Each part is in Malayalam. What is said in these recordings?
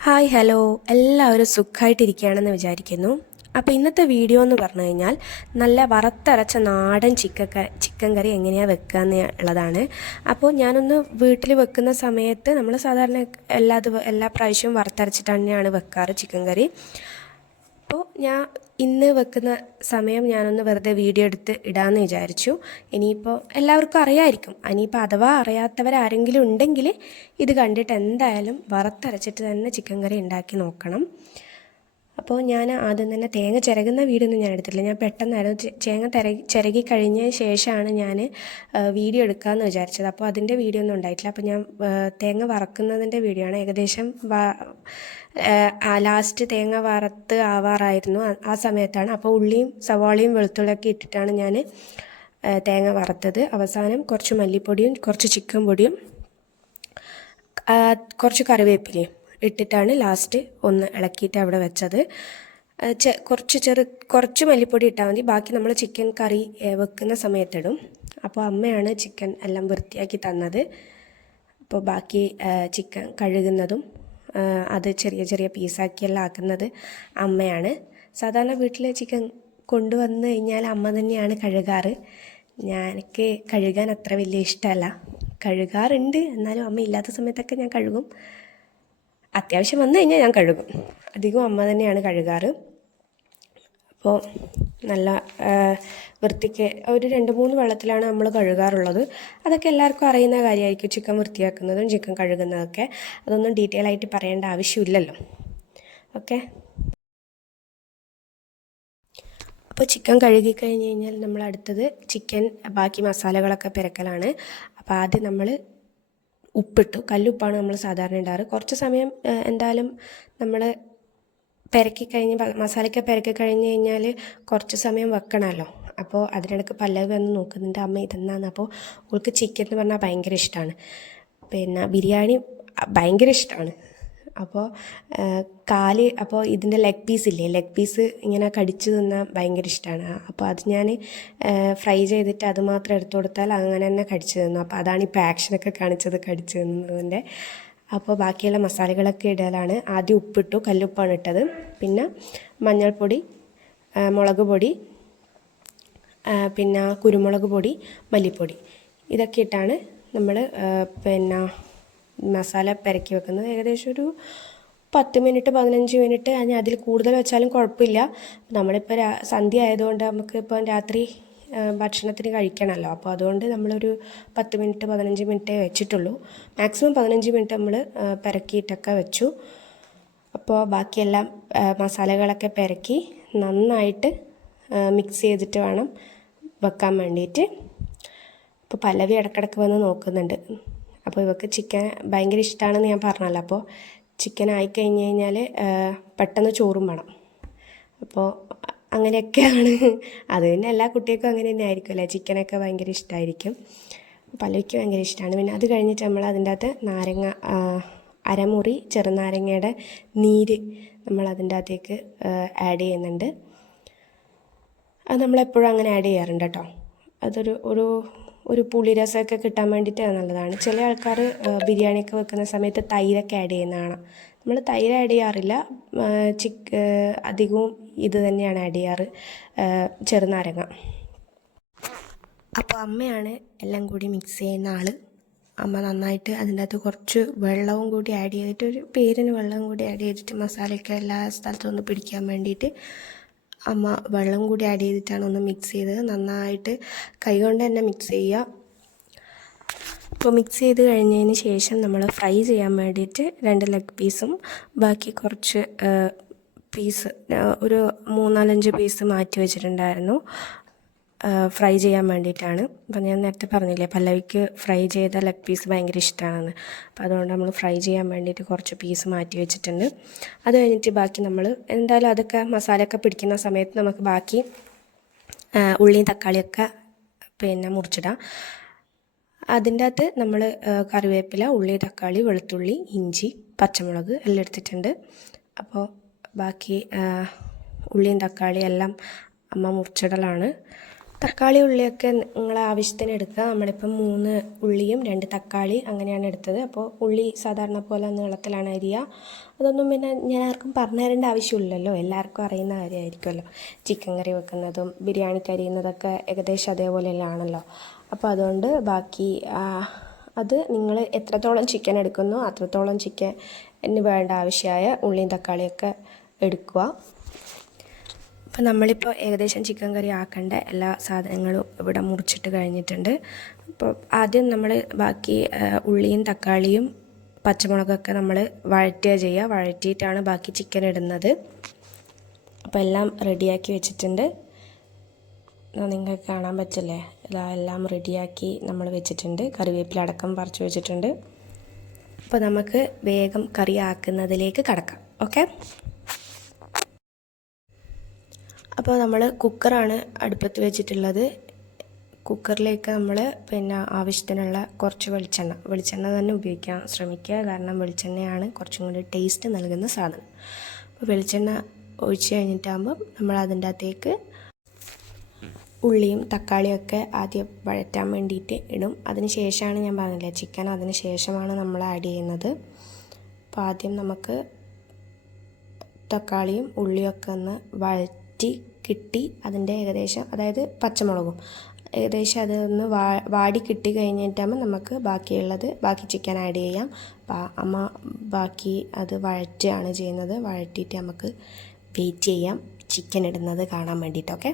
Hi hello. എല്ലാവരും സുഖമായിട്ടിരിക്കുകയാണെന്ന് വിചാരിക്കുന്നു. അപ്പോൾ ഇന്നത്തെ വീഡിയോ എന്ന് പറഞ്ഞു കഴിഞ്ഞാൽ നല്ല വറുത്തരച്ച നാടൻ ചിക്കൻ ചിക്കൻ കറി എങ്ങനെയാണ് വെക്കുക എന്നുള്ളതാണ്. അപ്പോൾ ഞാനൊന്ന് വീട്ടിൽ വെക്കുന്ന സമയത്ത് നമ്മൾ സാധാരണ എല്ലാ എല്ലാ പ്രാവശ്യവും വറുത്തരച്ചിട്ട് തന്നെയാണ് വെക്കാറ് ചിക്കൻ കറി. അപ്പോൾ ഞാൻ ഇന്ന് വെക്കുന്ന സമയം ഞാനൊന്ന് വെറുതെ വീഡിയോ എടുത്ത് ഇടാമെന്ന് വിചാരിച്ചു. ഇനിയിപ്പോൾ എല്ലാവർക്കും അറിയാമായിരിക്കും ഇനിയിപ്പോൾ അഥവാ അറിയാത്തവരാരെങ്കിലും ഉണ്ടെങ്കിൽ ഇത് കണ്ടിട്ട് എന്തായാലും വറുത്തരച്ചിട്ട് തന്നെ ചിക്കൻ കറി ഉണ്ടാക്കി നോക്കണം. അപ്പോൾ ഞാൻ ആദ്യം തന്നെ തേങ്ങ ചിരകുന്ന വീടൊന്നും ഞാൻ എടുത്തില്ല ഞാൻ പെട്ടെന്നായിരുന്നു തേങ്ങ തിരകി ചിരകി കഴിഞ്ഞ ശേഷമാണ് ഞാൻ വീഡിയോ എടുക്കാമെന്ന് വിചാരിച്ചത്. അപ്പോൾ അതിന്റെ വീഡിയോ ഒന്നും ഉണ്ടായിട്ടില്ല. അപ്പോൾ ഞാൻ തേങ്ങ വറക്കുന്നതിന്റെ വീഡിയോ ആണ്. ഏകദേശം ലാസ്റ്റ് തേങ്ങ വറുത്ത് ആവാറായിരുന്നു ആ സമയത്താണ്. അപ്പോൾ ഉള്ളിയും സവാളയും വെളുത്തുള്ളിയൊക്കെ ഇട്ടിട്ടാണ് ഞാൻ തേങ്ങ വറുത്തത്. അവസാനം കുറച്ച് മല്ലിപ്പൊടിയും കുറച്ച് ചിക്കൻ പൊടിയും കുറച്ച് കറിവേപ്പിലയും ഇട്ടിട്ടാണ് ലാസ്റ്റ് ഒന്ന് ഇളക്കിയിട്ട് അവിടെ വെച്ചത്. കുറച്ച് ചെറു കുറച്ച് മല്ലിപ്പൊടി ഇട്ടാൽ മതി. ബാക്കി നമ്മൾ ചിക്കൻ കറി വെക്കുന്ന സമയത്തിടും അപ്പോൾ അമ്മയാണ് ചിക്കൻ എല്ലാം വൃത്തിയാക്കി തന്നത്. അപ്പോൾ ബാക്കി ചിക്കൻ കഴുകുന്നതും അത് ചെറിയ ചെറിയ പീസാക്കിയെല്ലാം ആക്കുന്നത് അമ്മയാണ്. സാധാരണ വീട്ടിൽ ചിക്കൻ കൊണ്ടുവന്ന് കഴിഞ്ഞാൽ അമ്മ തന്നെയാണ് കഴുകാറ്. ഞാനൊക്കെ കഴുകാൻ അത്ര വലിയ ഇഷ്ടമല്ല. കഴുകാറുണ്ട്. എന്നാലും അമ്മ ഇല്ലാത്ത സമയത്തൊക്കെ ഞാൻ കഴുകും. അത്യാവശ്യം വന്നു കഴിഞ്ഞാൽ ഞാൻ കഴുകും. അധികവും അമ്മ തന്നെയാണ് കഴുകാറ്. അപ്പോൾ നല്ല വൃത്തിക്ക് ഒരു രണ്ട് മൂന്ന് വെള്ളത്തിലാണ് നമ്മൾ കഴുകാറുള്ളത്. അതൊക്കെ എല്ലാവർക്കും അറിയുന്ന കാര്യമായിരിക്കും ചിക്കൻ വൃത്തിയാക്കുന്നതും ചിക്കൻ കഴുകുന്നതൊക്കെ. അതൊന്നും ഡീറ്റെയിൽ ആയിട്ട് പറയേണ്ട ആവശ്യമില്ലല്ലോ. ഓക്കെ? അപ്പോൾ ചിക്കൻ കഴുകി കഴിഞ്ഞ് കഴിഞ്ഞാൽ നമ്മൾ അടുത്തത് ചിക്കൻ ബാക്കി മസാലകളൊക്കെ പെരക്കലാണ്. അപ്പോൾ ആദ്യം നമ്മൾ ഉപ്പിട്ടു. കല്ലുപ്പാണ് നമ്മൾ സാധാരണ ഇടാറ്. കുറച്ച് സമയം എന്തായാലും നമ്മൾ പെരക്കി കഴിഞ്ഞ് മസാലയ്ക്ക് പെരക്കി കഴിഞ്ഞ് കഴിഞ്ഞാൽ കുറച്ച് സമയം വെക്കണമല്ലോ അപ്പോൾ അതിനിടയ്ക്ക് പല്ലവി വന്ന് നോക്കുന്നുണ്ട്. അമ്മ ഇതെന്നാന്ന് അപ്പോൾ അവൾക്ക് ചിക്കൻ എന്ന് പറഞ്ഞാൽ ഭയങ്കര ഇഷ്ടമാണ് പിന്നെ ബിരിയാണി ഭയങ്കര ഇഷ്ടമാണ് അപ്പോൾ കാൽ അപ്പോൾ ഇതിന്റെ ലെഗ് പീസ് ഇല്ലേ? ലെഗ് പീസ് ഇങ്ങനെ കടിച്ചു തിന്നാൻ ഭയങ്കര ഇഷ്ടമാണ് അപ്പോൾ അത് ഞാൻ ഫ്രൈ ചെയ്തിട്ട് അത് മാത്രം എടുത്തു കൊടുത്താൽ അങ്ങനെ തന്നെ കടിച്ചു തിന്നു. അപ്പോൾ അതാണ് ഇപ്പോൾ ആക്ഷനൊക്കെ കാണിച്ചത് കടിച്ചു തിന്നതിന്റെ അപ്പോൾ ബാക്കിയുള്ള മസാലകളൊക്കെ ഇടലാണ്. ആദ്യം ഉപ്പിട്ടു കല്ലുപ്പാണ് ഇട്ടത്. പിന്നെ മഞ്ഞൾപ്പൊടി മുളക് പൊടി പിന്നെ കുരുമുളക് പൊടി മല്ലിപ്പൊടി. ഇതൊക്കെ ഇട്ടാണ് നമ്മൾ പിന്നെ മസാല പെരക്കി വെക്കുന്നത് ഏകദേശം ഒരു പത്ത് മിനിറ്റ് പതിനഞ്ച് മിനിറ്റ് അതിന് അതിൽ കൂടുതൽ വെച്ചാലും കുഴപ്പമില്ല. നമ്മളിപ്പോൾ സന്ധ്യ ആയതുകൊണ്ട് നമുക്ക് ഇപ്പം രാത്രി ഭക്ഷണത്തിന് കഴിക്കണമല്ലോ അപ്പോൾ അതുകൊണ്ട് നമ്മളൊരു പത്ത് മിനിറ്റ് പതിനഞ്ച് മിനിറ്റേ വെച്ചിട്ടുള്ളൂ. മാക്സിമം പതിനഞ്ച് മിനിറ്റ് നമ്മൾ പെരക്കിയിട്ടൊക്കെ വെച്ചു. അപ്പോൾ ബാക്കിയെല്ലാം മസാലകളൊക്കെ പെരക്കി നന്നായിട്ട് മിക്സ് ചെയ്തിട്ട് വേണം വെക്കാൻ വേണ്ടിയിട്ട്. അപ്പോൾ പലവി ഇടക്കിടക്ക് വന്ന് നോക്കുന്നുണ്ട്. അപ്പോൾ ഇവക്ക് ചിക്കൻ ഭയങ്കര ഇഷ്ടമാണെന്ന് ഞാൻ പറഞ്ഞല്ലോ. അപ്പോൾ ചിക്കൻ ആയി ആയിക്കഴിഞ്ഞ് കഴിഞ്ഞാൽ പെട്ടെന്ന് ചോറും വേണം. അപ്പോൾ അങ്ങനെയൊക്കെയാണ്. അത് തന്നെ എല്ലാ കുട്ടികൾക്കും അങ്ങനെ തന്നെ ആയിരിക്കും അല്ലേ ചിക്കനൊക്കെ ഭയങ്കര ഇഷ്ടമായിരിക്കും പല്ലവിക്ക് ഭയങ്കര ഇഷ്ടമാണ് പിന്നെ അത് കഴിഞ്ഞിട്ട് നമ്മൾ അതിന്റെ അകത്ത് നാരങ്ങ അരമുറി ചെറുനാരങ്ങയുടെ നീര് നമ്മൾ അതിന്റെ അകത്തേക്ക് ആഡ് ചെയ്യുന്നുണ്ട്. അത് നമ്മളെപ്പോഴും അങ്ങനെ ആഡ് ചെയ്യാറുണ്ട് കേട്ടോ. അതൊരു ഒരു ഒരു പുളിരസമൊക്കെ കിട്ടാൻ വേണ്ടിയിട്ട് നല്ലതാണ്. ചില ആൾക്കാർ ബിരിയാണിയൊക്കെ വെക്കുന്ന സമയത്ത് തൈരൊക്കെ ആഡ് ചെയ്യുന്നതാണ് നമ്മൾ തൈര് ആഡ് ചെയ്യാറില്ല. ചിക്ക് അധികവും ഇത് തന്നെയാണ് ആഡ് ചെയ്യാറ്. ചെറുനാരങ്ങ. അപ്പോൾ അമ്മയാണ് എല്ലാം കൂടി മിക്സ് ചെയ്യുന്ന ആൾ അമ്മ നന്നായിട്ട് അതിന്റെ അകത്ത് കുറച്ച് വെള്ളവും കൂടി ആഡ് ചെയ്തിട്ട് ഒരു പേരിന് വെള്ളം കൂടി ആഡ് ചെയ്തിട്ട് മസാലയൊക്കെ എല്ലാ സ്ഥലത്തും ഒന്ന് പിടിക്കാൻ വേണ്ടിയിട്ട് അമ്മ വെള്ളം കൂടി ആഡ് ചെയ്തിട്ടാണ് ഒന്ന് മിക്സ് ചെയ്തത്. നന്നായിട്ട് കൈകൊണ്ട് തന്നെ മിക്സ് ചെയ്യുക. അപ്പോൾ മിക്സ് ചെയ്ത് കഴിഞ്ഞതിന് ശേഷം നമ്മൾ ഫ്രൈ ചെയ്യാൻ വേണ്ടിയിട്ട് രണ്ട് ലെഗ് പീസും ബാക്കി കുറച്ച് പീസ് ഒരു മൂന്നാലഞ്ച് പീസ് മാറ്റി വെച്ചിട്ടുണ്ടായിരുന്നു. ഫ്രൈ ചെയ്യാൻ വേണ്ടിയിട്ടാണ്. അപ്പം ഞാൻ നേരത്തെ പറഞ്ഞില്ലേ പല്ലവിക്ക് ഫ്രൈ ചെയ്ത ലെഗ് പീസ് ഭയങ്കര ഇഷ്ടമാണെന്ന് അപ്പോൾ അതുകൊണ്ട് നമ്മൾ ഫ്രൈ ചെയ്യാൻ വേണ്ടിയിട്ട് കുറച്ച് പീസ് മാറ്റി വെച്ചിട്ടുണ്ട്. അത് കഴിഞ്ഞിട്ട് ബാക്കി നമ്മൾ എന്തായാലും അതൊക്കെ മസാലയൊക്കെ പിടിക്കുന്ന സമയത്ത് നമുക്ക് ബാക്കി ഉള്ളിയും തക്കാളിയൊക്കെ പിന്നെ മുറിച്ചിടാം. അതിന്റെ അകത്ത് നമ്മൾ കറിവേപ്പില ഉള്ളി തക്കാളി വെളുത്തുള്ളി ഇഞ്ചി പച്ചമുളക് എല്ലാം എടുത്തിട്ടുണ്ട്. അപ്പോൾ ബാക്കി ഉള്ളിയും തക്കാളി എല്ലാം അമ്മ മുറിച്ചിടലാണ്. തക്കാളി ഉള്ളിയൊക്കെ നിങ്ങൾ ആവശ്യത്തിന് എടുക്കുക. നമ്മളിപ്പം മൂന്ന് ഉള്ളിയും രണ്ട് തക്കാളി അങ്ങനെയാണ് എടുത്തത്. അപ്പോൾ ഉള്ളി സാധാരണ പോലെ നീളത്തിലാണ് അരിയുക അതൊന്നും പിന്നെ ഞാൻ ആർക്കും പറഞ്ഞു തരേണ്ട ആവശ്യമില്ലല്ലോ. എല്ലാവർക്കും അറിയുന്ന കാര്യമായിരിക്കുമല്ലോ. ചിക്കൻ കറി വെക്കുന്നതും ബിരിയാണിക്ക് അരിയുന്നതൊക്കെ ഏകദേശം അതേപോലെയാണല്ലോ അപ്പോൾ അതുകൊണ്ട് ബാക്കി അത് നിങ്ങൾ എത്രത്തോളം ചിക്കൻ എടുക്കുന്നു അത്രത്തോളം ചിക്കൻ വേണ്ട ആവശ്യമായ ഉള്ളിയും തക്കാളിയൊക്കെ എടുക്കുക. അപ്പോൾ നമ്മളിപ്പോൾ ഏകദേശം ചിക്കൻ കറി ആക്കേണ്ട എല്ലാ സാധനങ്ങളും ഇവിടെ മുറിച്ചിട്ട് കഴിഞ്ഞിട്ടുണ്ട്. അപ്പോൾ ആദ്യം നമ്മൾ ബാക്കി ഉള്ളിയും തക്കാളിയും പച്ചമുളകൊക്കെ നമ്മൾ വഴറ്റുക ചെയ്യുക വഴറ്റിയിട്ടാണ് ബാക്കി ചിക്കൻ ഇടുന്നത്. അപ്പോൾ എല്ലാം റെഡിയാക്കി വെച്ചിട്ടുണ്ട്. നിങ്ങൾക്ക് കാണാൻ പറ്റില്ലേ? എല്ലാം റെഡിയാക്കി നമ്മൾ വെച്ചിട്ടുണ്ട്. കറിവേപ്പില അടക്കം പറിച്ചു വെച്ചിട്ടുണ്ട്. അപ്പോൾ നമുക്ക് വേഗം കറി ആക്കുന്നതിലേക്ക് കടക്കാം. ഓക്കെ? അപ്പോൾ നമ്മൾ കുക്കറാണ് അടുപ്പത്ത് വെച്ചിട്ടുള്ളത്. കുക്കറിലേക്ക് നമ്മൾ പിന്നെ ആവശ്യത്തിനുള്ള കുറച്ച് വെളിച്ചെണ്ണ വെളിച്ചെണ്ണ തന്നെ ഉപയോഗിക്കാൻ ശ്രമിക്കുക. കാരണം വെളിച്ചെണ്ണയാണ് കുറച്ചും കൂടി ടേസ്റ്റ് നൽകുന്ന സാധനം. അപ്പോൾ വെളിച്ചെണ്ണ ഒഴിച്ച് കഴിഞ്ഞിട്ടാകുമ്പം നമ്മൾ അതിന്റെ അകത്തേക്ക് ഉള്ളിയും തക്കാളിയൊക്കെ ആദ്യം വഴറ്റാൻ വേണ്ടിയിട്ട് ഇടും. അതിന് ശേഷമാണ് ഞാൻ പറഞ്ഞില്ലേ ചിക്കൻ അതിന് ശേഷമാണ് നമ്മൾ ആഡ് ചെയ്യുന്നത്. അപ്പോൾ ആദ്യം നമുക്ക് തക്കാളിയും ഉള്ളിയൊക്കെ ഒന്ന് വഴറ്റി കിട്ടി അതിന്റെ ഏകദേശം അതായത് പച്ചമുളകും. ഏകദേശം അതൊന്ന് വാ വാടി കിട്ടി കഴിഞ്ഞിട്ടാകുമ്പോൾ നമുക്ക് ബാക്കിയുള്ളത് ബാക്കി ചിക്കൻ ആഡ് ചെയ്യാം. അമ്മ ബാക്കി അത് വഴറ്റുകയാണ് ചെയ്യുന്നത്. വഴറ്റിയിട്ട് നമുക്ക് വെയിറ്റ് ചെയ്യാം. ചിക്കൻ ഇടുന്നത് കാണാൻ വേണ്ടിയിട്ടൊക്കെ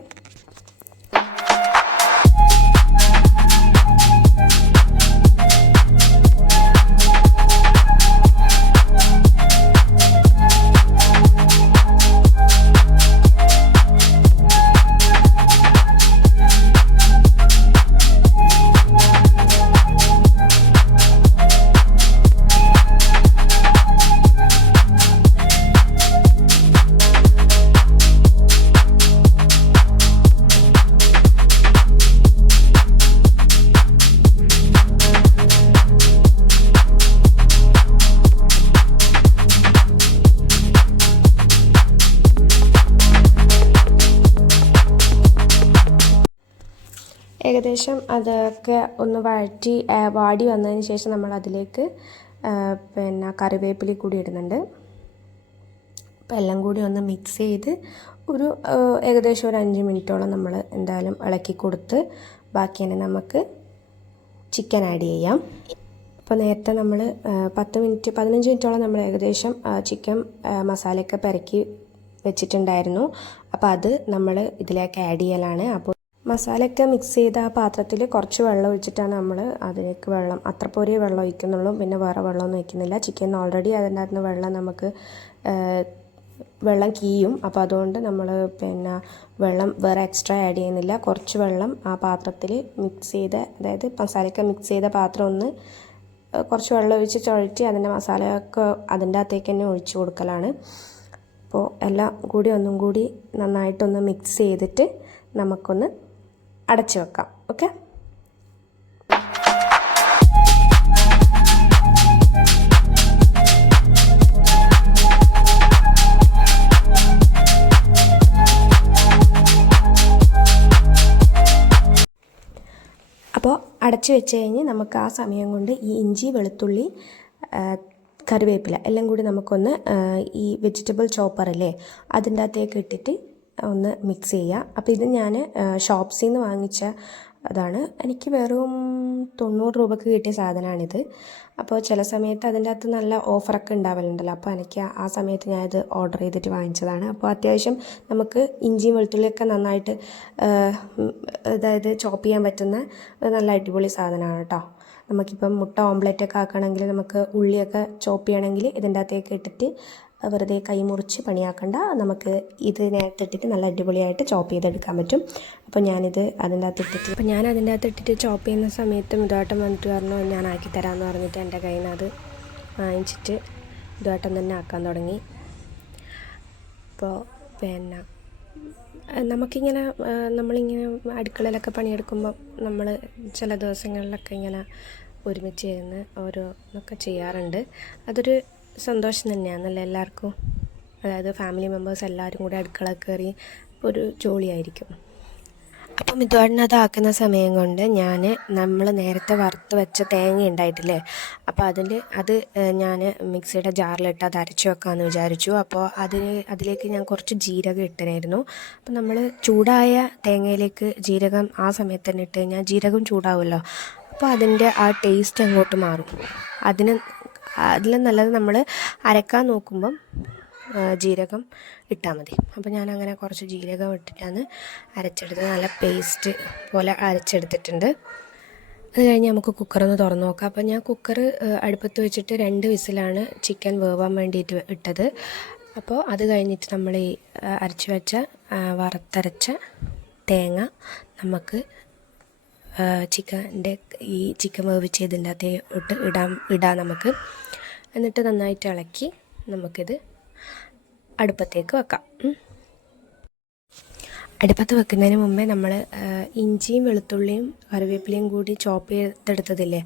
ഏകദേശം അതൊക്കെ ഒന്ന് വഴറ്റി വാടി വന്നതിന് ശേഷം നമ്മൾ അതിലേക്ക് പിന്നെ കറിവേപ്പില കൂടി ഇടുന്നുണ്ട്. അപ്പോൾ എല്ലാം കൂടി ഒന്ന് മിക്സ് ചെയ്ത് ഒരു ഏകദേശം ഒരു അഞ്ച് മിനിറ്റോളം നമ്മൾ എന്തായാലും ഇളക്കി കൊടുത്ത് ബാക്കി തന്നെ നമുക്ക് ചിക്കൻ ആഡ് ചെയ്യാം. അപ്പോൾ നേരത്തെ നമ്മൾ പത്ത് മിനിറ്റ് പതിനഞ്ച് മിനിറ്റോളം നമ്മൾ ഏകദേശം ചിക്കൻ മസാലയൊക്കെ പെരക്കി വെച്ചിട്ടുണ്ടായിരുന്നു. അപ്പോൾ അത് നമ്മൾ ഇതിലേക്ക് ആഡ് ചെയ്യലാണ്. അപ്പോൾ മസാലയൊക്കെ മിക്സ് ചെയ്ത ആ പാത്രത്തിൽ കുറച്ച് വെള്ളം ഒഴിച്ചിട്ടാണ് നമ്മൾ അതിലേക്ക് വെള്ളം അത്ര പോരേ വെള്ളം ഒഴിക്കുന്നുള്ളൂ. പിന്നെ വേറെ വെള്ളമൊന്നും ഒഴിക്കുന്നില്ല. ചിക്കൻ ഓൾറെഡി അതിന്റെ വെള്ളം നമുക്ക് വെള്ളം കീയും. അപ്പോൾ അതുകൊണ്ട് നമ്മൾ പിന്നെ വെള്ളം വേറെ എക്സ്ട്രാ ആഡ് ചെയ്യുന്നില്ല. കുറച്ച് വെള്ളം ആ പാത്രത്തിൽ മിക്സ് ചെയ്ത അതായത് മസാലയൊക്കെ മിക്സ് ചെയ്ത പാത്രം ഒന്ന് കുറച്ച് വെള്ളം ഒഴിച്ച് ചുഴറ്റി അതിന്റെ മസാലയൊക്കെ അതിന്റെ അകത്തേക്ക് തന്നെ ഒഴിച്ച് കൊടുക്കലാണ്. അപ്പോൾ എല്ലാം കൂടി ഒന്നും കൂടി നന്നായിട്ടൊന്ന് മിക്സ് ചെയ്തിട്ട് നമുക്കൊന്ന് അടച്ചു വെക്കാം. ഓക്കെ അപ്പോൾ അടച്ചു വെച്ച് കഴിഞ്ഞ് നമുക്ക് ആ സമയം കൊണ്ട് ഈ ഇഞ്ചി വെളുത്തുള്ളി കറിവേപ്പില എല്ലാം കൂടി നമുക്കൊന്ന് ഈ വെജിറ്റബിൾ ചോപ്പറല്ലേ അതിന്റെ അകത്തേക്ക് ഇട്ടിട്ട് ഒന്ന് മിക്സ് ചെയ്യുക. അപ്പോൾ ഇത് ഞാൻ ഷോപ്സിൽ നിന്ന് വാങ്ങിച്ച അതാണ്. എനിക്ക് വെറും തൊണ്ണൂറ് രൂപയ്ക്ക് കിട്ടിയ സാധനമാണിത് അപ്പോൾ ചില സമയത്ത് അതിന്റെ അകത്ത് നല്ല ഓഫറൊക്കെ ഉണ്ടാവലുണ്ടല്ലോ. അപ്പോൾ എനിക്ക് ആ- സമയത്ത് ഞാനിത് ഓർഡർ ചെയ്തിട്ട് വാങ്ങിച്ചതാണ്. അപ്പോൾ അത്യാവശ്യം നമുക്ക് ഇഞ്ചിയും വെളുത്തുള്ളിയൊക്കെ നന്നായിട്ട് അതായത് ചോപ്പ് ചെയ്യാൻ പറ്റുന്ന നല്ല അടിപൊളി സാധനമാണ് കേട്ടോ. നമുക്കിപ്പം മുട്ട ഓംലെറ്റ് ഒക്കെ ആക്കണമെങ്കിൽ നമുക്ക് ഉള്ളിയൊക്കെ ചോപ്പ് ചെയ്യണമെങ്കിൽ ഇതിന്റെ അകത്തേക്ക് ഇട്ടിട്ട് വെറുതെ കൈ മുറിച്ച് പണിയാക്കണ്ട. നമുക്ക് ഇതിനകത്ത് ഇട്ടിട്ട് നല്ല അടിപൊളിയായിട്ട് ചോപ്പ് ചെയ്തെടുക്കാൻ പറ്റും. അപ്പോൾ ഞാനിത് അതിന്റെ അകത്ത് ഇട്ടിട്ട് അപ്പോൾ ഞാൻ അതിന്റെ അകത്ത് ഇട്ടിട്ട് ചോപ്പ് ചെയ്യുന്ന സമയത്ത് ഇതാട്ടം വന്നിട്ട് പറഞ്ഞു ഞാൻ ആക്കി തരാമെന്ന് പറഞ്ഞിട്ട് എന്റെ കയ്യിൽ നിന്ന് അത് വാങ്ങിച്ചിട്ട് ഇതാട്ടം തന്നെ ആക്കാൻ തുടങ്ങി. അപ്പോൾ പിന്നെ നമുക്കിങ്ങനെ നമ്മളിങ്ങനെ അടുക്കളയിലൊക്കെ പണിയെടുക്കുമ്പോൾ നമ്മൾ ചില ദിവസങ്ങളിലൊക്കെ ഇങ്ങനെ ഒരുമിച്ച് ഇരുന്ന് ഓരോന്നൊക്കെ ചെയ്യാറുണ്ട്. അതൊരു സന്തോഷം തന്നെയാണല്ലേ എല്ലാവർക്കും. അതായത് ഫാമിലി മെമ്പേഴ്സ് എല്ലാവരും കൂടി അടുക്കള കയറി ഒരു ജോളിയായിരിക്കും. അപ്പം ഇതുവരെ അതാക്കുന്ന സമയം കൊണ്ട് ഞാൻ നമ്മൾ നേരത്തെ വറുത്ത് വെച്ച തേങ്ങ ഉണ്ടായിട്ടില്ലേ അപ്പോൾ അതിൽ അത് ഞാൻ മിക്സിയുടെ ജാറിലിട്ട് അത് അരച്ച് വെക്കാമെന്ന് വിചാരിച്ചു. അപ്പോൾ അതിന് അതിലേക്ക് ഞാൻ കുറച്ച് ജീരകം ഇട്ടനായിരുന്നു. അപ്പോൾ നമ്മൾ ചൂടായ തേങ്ങയിലേക്ക് ജീരകം ആ സമയത്ത് തന്നെ ഇട്ട് കഴിഞ്ഞാൽ ജീരകം ചൂടാവുമല്ലോ. അപ്പോൾ അതിന്റെ ആ ടേസ്റ്റ് അങ്ങോട്ട് മാറും. അതിന് അതിലും നല്ലത് നമ്മൾ അരക്കാൻ നോക്കുമ്പം ജീരകം ഇട്ടാൽ മതി. അപ്പോൾ ഞാൻ അങ്ങനെ കുറച്ച് ജീരകം ഇട്ടിട്ടാണ് അരച്ചെടുത്ത് നല്ല പേസ്റ്റ് പോലെ അരച്ചെടുത്തിട്ടുണ്ട്. അത് കഴിഞ്ഞ് നമുക്ക് കുക്കറൊന്ന് തുറന്ന് നോക്കാം. അപ്പോൾ ഞാൻ കുക്കർ അടുപ്പത്ത് വെച്ചിട്ട് രണ്ട് വിസിലാണ് ചിക്കൻ വേവാൻ വേണ്ടിയിട്ട് ഇട്ടത്. അപ്പോൾ അത് കഴിഞ്ഞിട്ട് നമ്മൾ ഈ അരച്ച് വെച്ച വറുത്തരച്ച തേങ്ങ നമുക്ക് ചിക്കന്റെ ഈ ചിക്കൻ വേവിച്ച് ഇതിന്റെ അകത്ത് ഇടാം ഇടാം നമുക്ക്. എന്നിട്ട് നന്നായിട്ട് ഇളക്കി നമുക്കിത് അടുപ്പത്തേക്ക് വെക്കാം. അടുപ്പത്ത് വെക്കുന്നതിന് മുമ്പേ നമ്മൾ ഇഞ്ചിയും വെളുത്തുള്ളിയും കറിവേപ്പിലയും കൂടി ചോപ്പ് ചെയ്തെടുത്തതില്ലേ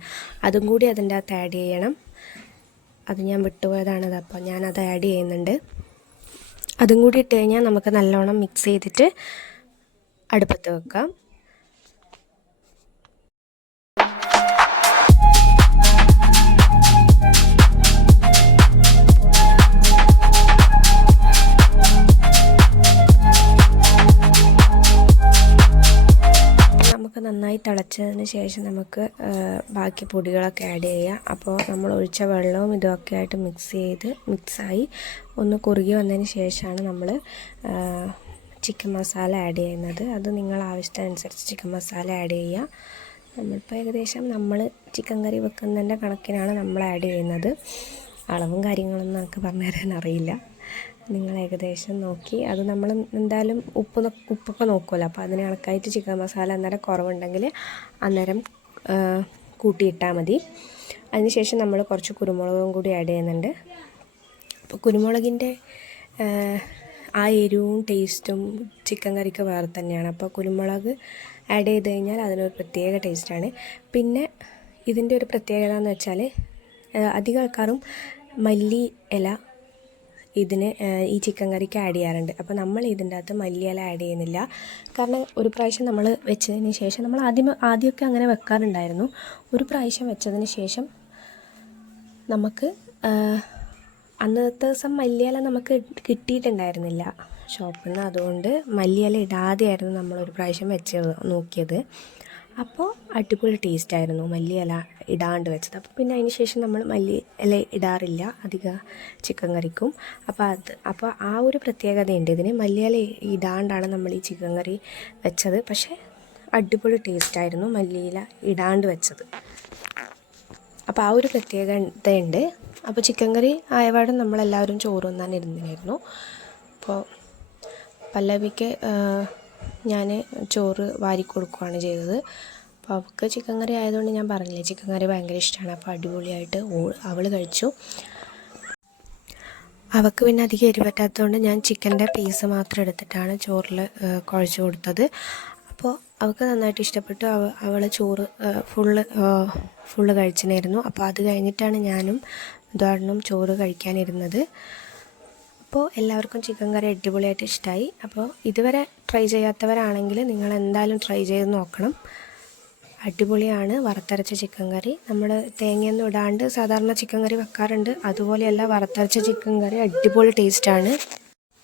അതും കൂടി അതിന്റെ അകത്ത് ആഡ് ചെയ്യണം. അത് ഞാൻ വിട്ടുപോയതാണത് അപ്പോൾ ഞാനത് ആഡ് ചെയ്യുന്നുണ്ട്. അതും കൂടി ഇട്ട് കഴിഞ്ഞാൽ നമുക്ക് നല്ലോണം മിക്സ് ചെയ്തിട്ട് അടുപ്പത്ത് വെക്കാം. നന്നായി തിളച്ചതിന് ശേഷം നമുക്ക് ബാക്കി പൊടികളൊക്കെ ആഡ് ചെയ്യാം. അപ്പോൾ നമ്മൾ ഒഴിച്ച വെള്ളവും ഇതൊക്കെ ആയിട്ട് മിക്സ് ചെയ്ത് മിക്സായി ഒന്ന് കുറുകി വന്നതിന് ശേഷമാണ് നമ്മൾ ചിക്കൻ മസാല ആഡ് ചെയ്യുന്നത്. അത് നിങ്ങൾ ആവശ്യത്തിനനുസരിച്ച് ചിക്കൻ മസാല ആഡ് ചെയ്യുക നമ്മളിപ്പോൾ ഏകദേശം നമ്മൾ ചിക്കൻ കറി വെക്കുന്നതിന്റെ കണക്കിനാണ് നമ്മൾ ആഡ് ചെയ്യുന്നത്. അളവും കാര്യങ്ങളൊന്നും നമുക്ക് പറഞ്ഞുതരാൻ അറിയില്ല. നിങ്ങൾ ഏകദേശം നോക്കി. അത് നമ്മൾ എന്തായാലും ഉപ്പ് ഉപ്പൊക്കെ നോക്കുമല്ലോ അപ്പോൾ അതിന് കണക്കായിട്ട് ചിക്കൻ മസാല അന്നേരം കുറവുണ്ടെങ്കിൽ അന്നേരം കൂട്ടിയിട്ടാൽ മതി. അതിനുശേഷം നമ്മൾ കുറച്ച് കുരുമുളകും കൂടി ആഡ് ചെയ്യുന്നുണ്ട്. അപ്പോൾ കുരുമുളകിന്റെ ആ എരിവും ടേസ്റ്റും ചിക്കൻ കറിക്ക് വേറെ തന്നെയാണ്. അപ്പോൾ കുരുമുളക് ആഡ് ചെയ്ത് കഴിഞ്ഞാൽ അതിനൊരു പ്രത്യേക ടേസ്റ്റാണ് പിന്നെ ഇതിന്റെ ഒരു പ്രത്യേകത എന്ന് വെച്ചാൽ അധികം ആൾക്കാരും മല്ലി ഇല ഇതിന് ഈ ചിക്കൻ കറിക്ക് ആഡ് ചെയ്യാറുണ്ട്. അപ്പോൾ നമ്മൾ ഇതിന്റെ അകത്ത് മല്ലിയില ആഡ് ചെയ്യുന്നില്ല. കാരണം ഒരു പ്രാവശ്യം നമ്മൾ വെച്ചതിന് ശേഷം നമ്മൾ ആദ്യം ആദ്യമൊക്കെ അങ്ങനെ വെക്കാറുണ്ടായിരുന്നു. ഒരു പ്രാവശ്യം വെച്ചതിന് ശേഷം നമുക്ക് അന്നത്തെ ദിവസം മല്ലിയില നമുക്ക് കിട്ടിയിട്ടുണ്ടായിരുന്നില്ല. ഷോപ്പിൽ നിന്ന് അതുകൊണ്ട് മല്ലിയില ഇടാതെയായിരുന്നു നമ്മൾ ഒരു പ്രാവശ്യം വെച്ച് നോക്കിയത്. അപ്പോൾ അടിപൊളി ടേസ്റ്റായിരുന്നു മല്ലിയില ഇടാണ്ട് വെച്ചത്. അപ്പോൾ പിന്നെ അതിന് ശേഷം നമ്മൾ മല്ലി ഇല ഇടാറില്ല. അധിക ചിക്കൻ കറിക്കും. അപ്പോൾ അത് അപ്പോൾ ആ ഒരു പ്രത്യേകതയുണ്ട് ഇതിന്. മല്ലിയില ഇടാണ്ടാണ് നമ്മൾ ഈ ചിക്കൻ കറി വെച്ചത്. പക്ഷേ അടിപൊളി ടേസ്റ്റായിരുന്നു മല്ലിയില ഇടാണ്ട് വെച്ചത്. അപ്പോൾ ആ ഒരു പ്രത്യേകതയുണ്ട്. അപ്പോൾ ചിക്കൻ കറി ആയപാടും നമ്മളെല്ലാവരും ചോറ് തന്നെ ഇരുന്നിരുന്നു. അപ്പോൾ പല്ലവിക്ക് ഞാൻ ചോറ് വാരി കൊടുക്കുകയാണ് ചെയ്തത്. അപ്പോൾ അവൾക്ക് ചിക്കൻ കറി ആയതുകൊണ്ട് ഞാൻ പറഞ്ഞില്ലേ ചിക്കൻ കറി ഭയങ്കര ഇഷ്ടമാണ് അപ്പോൾ അടിപൊളിയായിട്ട് അവൾ കഴിച്ചു. അവൾക്ക് പിന്നെ അധികം എരിവറ്റാത്തതുകൊണ്ട് ഞാൻ ചിക്കന്റെ പീസ് മാത്രം എടുത്തിട്ടാണ് ചോറിൽ കുഴച്ച് കൊടുത്തത്. അപ്പോൾ അവൾക്ക് നന്നായിട്ട് ഇഷ്ടപ്പെട്ടു. അവ അവൾ ചോറ് ഫുള്ള് ഫുള്ള് കഴിച്ചിനായിരുന്നു. അപ്പോൾ അത് കഴിഞ്ഞിട്ടാണ് ഞാനും ഉദാഹരണം ചോറ് കഴിക്കാനിരുന്നത്. അപ്പോൾ എല്ലാവർക്കും ചിക്കൻ കറി അടിപൊളിയായിട്ട് ഇഷ്ടമായി അപ്പോൾ ഇതുവരെ ട്രൈ ചെയ്യാത്തവരാണെങ്കിൽ നിങ്ങൾ എന്തായാലും ട്രൈ ചെയ്ത് നോക്കണം. അടിപൊളിയാണ് വറുത്തരച്ച ചിക്കൻ കറി. നമ്മൾ തേങ്ങയൊന്നും ഇടാണ്ട് സാധാരണ ചിക്കൻ കറി വെക്കാറുണ്ട്. അതുപോലെയല്ല വറുത്തരച്ച ചിക്കൻ കറി അടിപൊളി ടേസ്റ്റാണ്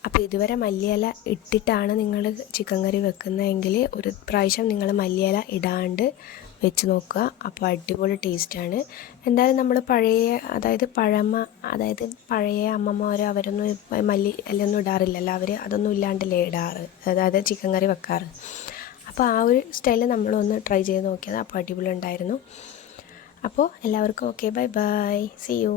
അപ്പോൾ ഇതുവരെ മല്ലിയില ഇട്ടിട്ടാണ് നിങ്ങൾ ചിക്കൻ കറി വെക്കുന്നതെങ്കിൽ ഒരു പ്രാവശ്യം നിങ്ങൾ മല്ലിയില ഇടാണ്ട് വെച്ച് നോക്കുക. അപ്പോൾ അടിപൊളി ടേസ്റ്റാണ് എന്തായാലും നമ്മൾ പഴയ അതായത് പഴമ അതായത് പഴയ അമ്മമാർ അവരൊന്നും മല്ലി എല്ലൊന്നും ഇടാറില്ലല്ലോ. അവർ അതൊന്നും ഇല്ലാണ്ടല്ലേ ഇടാറ്. അതായത് ചിക്കൻ കറി വെക്കാറ്. അപ്പോൾ ആ ഒരു സ്റ്റൈലിൽ നമ്മളൊന്ന് ട്രൈ ചെയ്ത് നോക്കിയത് അപ്പോൾ അടിപൊളി ഉണ്ടായിരുന്നു. അപ്പോൾ എല്ലാവർക്കും okay bye bye see you